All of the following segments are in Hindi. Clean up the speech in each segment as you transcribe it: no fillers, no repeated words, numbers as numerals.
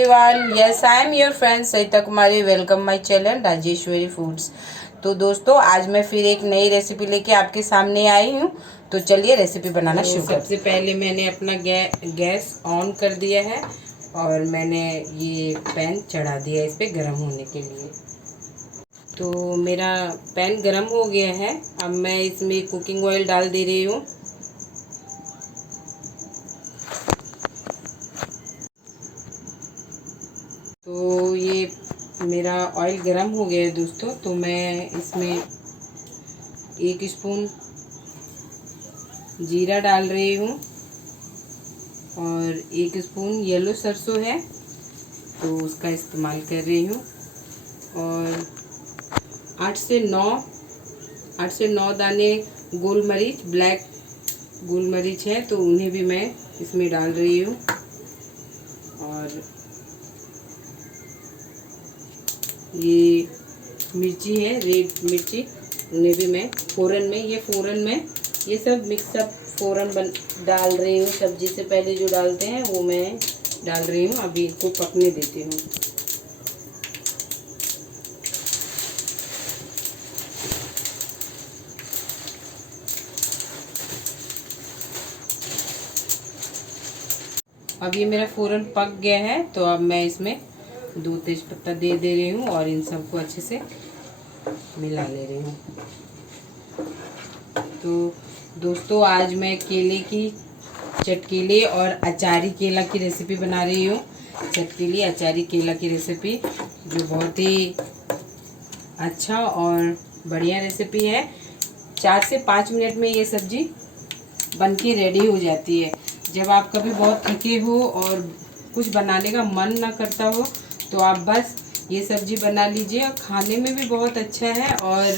Everyone, yes I am your friend Sarita Kumari. Welcome my channel Rajeshwari foods. तो दोस्तों, आज मैं फिर एक नई रेसिपी लेके आपके सामने आई हूँ। तो चलिए रेसिपी बनाना शुरू करते हैं। सबसे पहले मैंने अपना गैस ऑन कर दिया है और मैंने ये पैन चढ़ा दिया है इस पर गर्म होने के लिए। तो मेरा पैन गर्म हो गया है। अब मैं इसमें कुकिंग ऑयल डाल दे रही हूँ। तो ये मेरा ऑयल गरम हो गया है दोस्तों। तो मैं इसमें 1 स्पून जीरा डाल रही हूँ और 1 स्पून येलो सरसों है तो उसका इस्तेमाल कर रही हूँ। और 8 से 9 दाने गोल मरीच, ब्लैक गोल मरीच है तो उन्हें भी मैं इसमें डाल रही हूँ। और ये मिर्ची है, रेड मिर्ची, उन्हें भी मैं फ़ौरन में ये सब मिक्सअप फ़ौरन डाल रही हूँ। सब्जी से पहले जो डालते हैं वो मैं डाल रही हूँ। अभी इसको पकने देती हूँ। अब ये मेरा फ़ौरन पक गया है तो अब मैं इसमें 2 तेज़पत्ता दे रही हूँ और इन सबको अच्छे से मिला ले रही हूँ। तो दोस्तों, आज मैं केले की चटकीले और अचारी केला की रेसिपी बना रही हूँ। चटकीली अचारी केला की रेसिपी जो बहुत ही अच्छा और बढ़िया रेसिपी है। 4 से 5 मिनट में ये सब्जी बन के रेडी हो जाती है। जब आप कभी बहुत थके हो और कुछ बनाने का मन ना करता हो तो आप बस ये सब्जी बना लीजिए। और खाने में भी बहुत अच्छा है और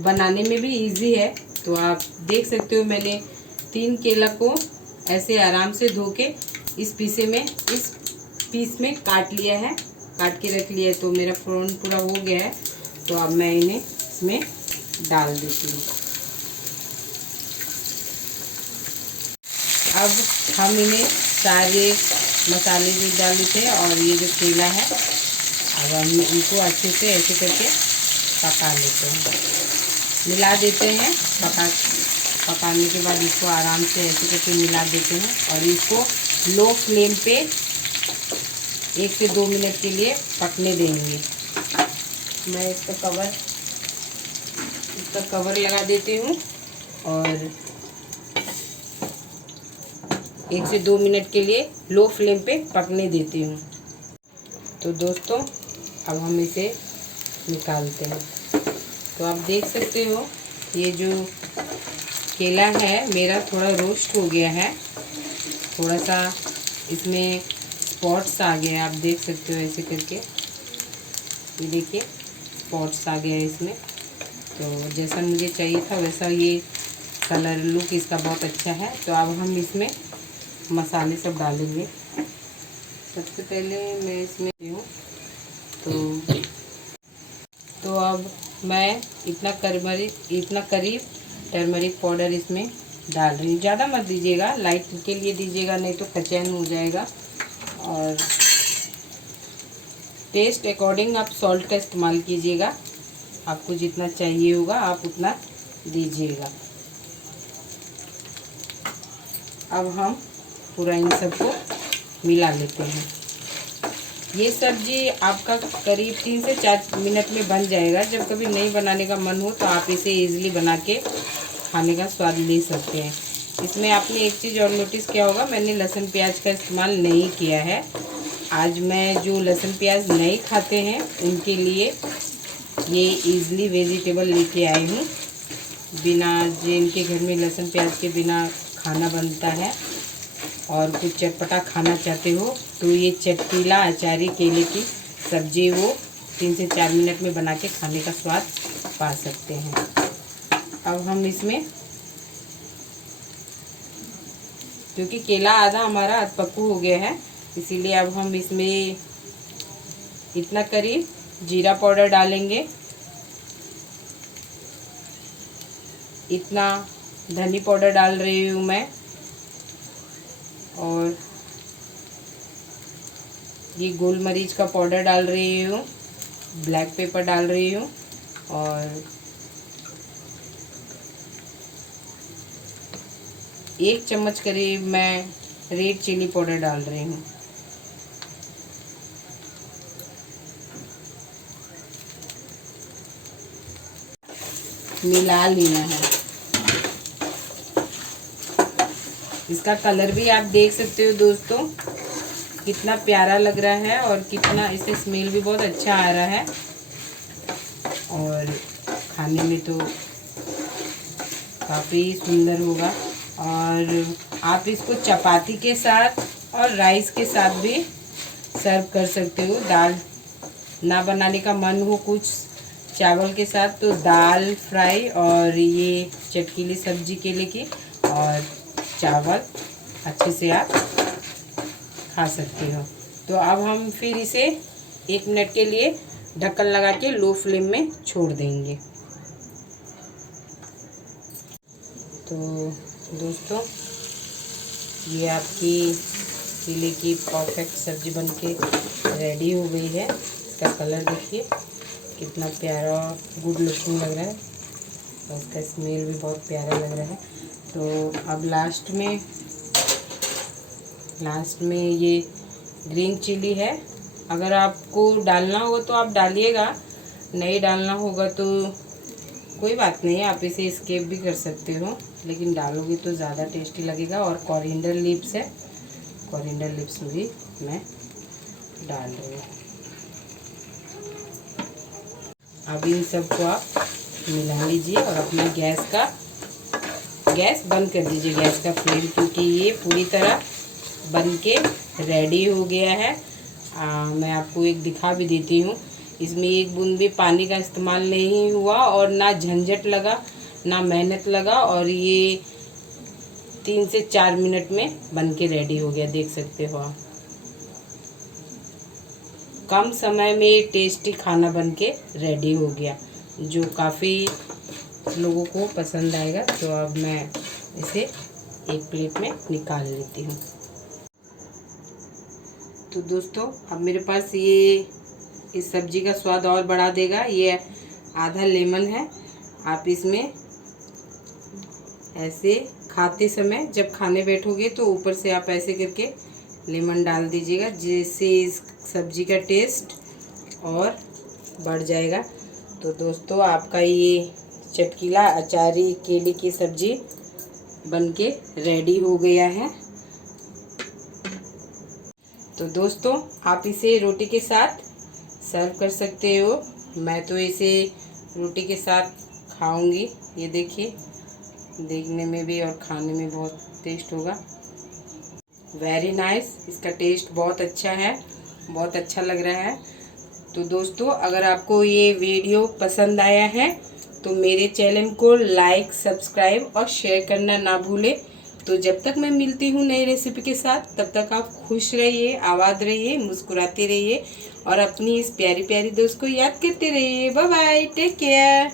बनाने में भी इजी है। तो आप देख सकते हो मैंने 3 केला को ऐसे आराम से धो के इस पीस में काट लिया है, काट के रख लिया है। तो मेरा फ़ौरन पूरा हो गया है तो अब मैं इन्हें इसमें डाल देती हूँ। अब हम इन्हें सारे मसाले जो डाले थे और ये जो केला है, अब हम इनको अच्छे से ऐसे करके पका लेते हैं, मिला देते हैं। पकाने के बाद इसको आराम से ऐसे करके मिला देते हैं और इसको लो फ्लेम पे 1 से 2 मिनट के लिए पकने देंगे। मैं इसका कवर लगा देती हूँ और 1 से 2 मिनट के लिए लो फ्लेम पे पकने देती हूँ। तो दोस्तों, अब हम इसे निकालते हैं। तो आप देख सकते हो ये जो केला है मेरा थोड़ा रोस्ट हो गया है। थोड़ा सा इसमें स्पॉट्स आ गए, आप देख सकते हो ऐसे करके। ये देखिए स्पॉट्स आ गया है इसमें। तो जैसा मुझे चाहिए था वैसा ये कलर लुक इसका बहुत अच्छा है। तो अब हम इसमें मसाले सब डालेंगे। सबसे पहले मैं इसमें हूँ तो अब मैं इतना करीब टर्मरिक पाउडर इसमें डाल रही हूँ। ज़्यादा मत दीजिएगा, लाइट के लिए दीजिएगा, नहीं तो कचैन हो जाएगा। और टेस्ट अकॉर्डिंग आप सॉल्ट का इस्तेमाल कीजिएगा। आपको जितना चाहिए होगा आप उतना दीजिएगा। अब हम पूरा इन सबको मिला लेते हैं। ये सब्जी आपका करीब 3 से 4 मिनट में बन जाएगा। जब कभी नहीं बनाने का मन हो तो आप इसे इजीली बना के खाने का स्वाद ले सकते हैं। इसमें आपने एक चीज़ और नोटिस किया होगा, मैंने लहसुन प्याज का इस्तेमाल नहीं किया है। आज मैं जो लहसुन प्याज नहीं खाते हैं उनके लिए ये इजीली वेजिटेबल लेके आई हूँ। जिनके घर में लहसुन प्याज के बिना खाना बनता है और कुछ चटपटा खाना चाहते हो तो ये चटकीला अचारी केले की सब्जी वो 3 से 4 मिनट में बना के खाने का स्वाद पा सकते हैं। अब हम इसमें, क्योंकि केला आधा हमारा अधपक्कू हो गया है, इसीलिए अब हम इसमें इतना करीब जीरा पाउडर डालेंगे, इतना धनी पाउडर डाल रही हूँ मैं और ये गोल मरीच का पाउडर डाल रही हूँ, ब्लैक पेपर डाल रही हूँ और 1 चम्मच करीब मैं रेड चिली पाउडर डाल रही हूँ। मिला लेना है। इसका कलर भी आप देख सकते हो दोस्तों, कितना प्यारा लग रहा है और कितना इससे स्मेल भी बहुत अच्छा आ रहा है और खाने में तो काफ़ी सुंदर होगा। और आप इसको चपाती के साथ और राइस के साथ भी सर्व कर सकते हो। दाल ना बनाने का मन हो कुछ चावल के साथ, तो दाल फ्राई और ये चटकीली सब्जी के लिए की और चावल अच्छे से आप खा सकते हो। तो अब हम फिर इसे 1 मिनट के लिए ढक्कन लगा के लो फ्लेम में छोड़ देंगे। तो दोस्तों, ये आपकी केले की परफेक्ट सब्जी बनके रेडी हो गई है। इसका कलर देखिए कितना प्यारा गुड लुकिंग लग रहा है और इसका स्मेल भी बहुत प्यारा लग रहा है। तो अब लास्ट में ये ग्रीन चिली है। अगर आपको डालना हो तो आप डालिएगा, नहीं डालना होगा तो कोई बात नहीं, आप इसे स्किप भी कर सकते हो, लेकिन डालोगे तो ज़्यादा टेस्टी लगेगा। और कोरिएंडर लीव्स है, कोरिएंडर लीव्स भी मैं डाल रही हूँ। अब इन सबको आप मिला लीजिए और अपने गैस बंद कर दीजिए, गैस का फ्लेम, क्योंकि ये पूरी तरह बन के रेडी हो गया है। मैं आपको एक दिखा भी देती हूँ। इसमें 1 बूंद भी पानी का इस्तेमाल नहीं हुआ और ना झंझट लगा, ना मेहनत लगा और ये 3 से 4 मिनट में बन के रेडी हो गया, देख सकते हो आप। कम समय में टेस्टी खाना बनके रेडी हो गया, जो काफ़ी लोगों को पसंद आएगा। तो अब मैं इसे एक प्लेट में निकाल लेती हूँ। तो दोस्तों, अब मेरे पास ये इस सब्जी का स्वाद और बढ़ा देगा, ये आधा लेमन है। आप इसमें ऐसे खाते समय जब खाने बैठोगे तो ऊपर से आप ऐसे करके लेमन डाल दीजिएगा, जिससे इस सब्जी का टेस्ट और बढ़ जाएगा। तो दोस्तों, आपका ये चटकीला अचारी केले की सब्जी बनके रेडी हो गया है। तो दोस्तों, आप इसे रोटी के साथ सर्व कर सकते हो। मैं तो इसे रोटी के साथ खाऊंगी। ये देखिए, देखने में भी और खाने में बहुत टेस्ट होगा। वेरी नाइस, इसका टेस्ट बहुत अच्छा है, बहुत अच्छा लग रहा है। तो दोस्तों, अगर आपको ये वीडियो पसंद आया है तो मेरे चैनल को लाइक, सब्सक्राइब और शेयर करना ना भूलें। तो जब तक मैं मिलती हूँ नई रेसिपी के साथ, तब तक आप खुश रहिए, आबाद रहिए, मुस्कुराते रहिए और अपनी इस प्यारी प्यारी दोस्त को याद करते रहिए। Bye bye, take care.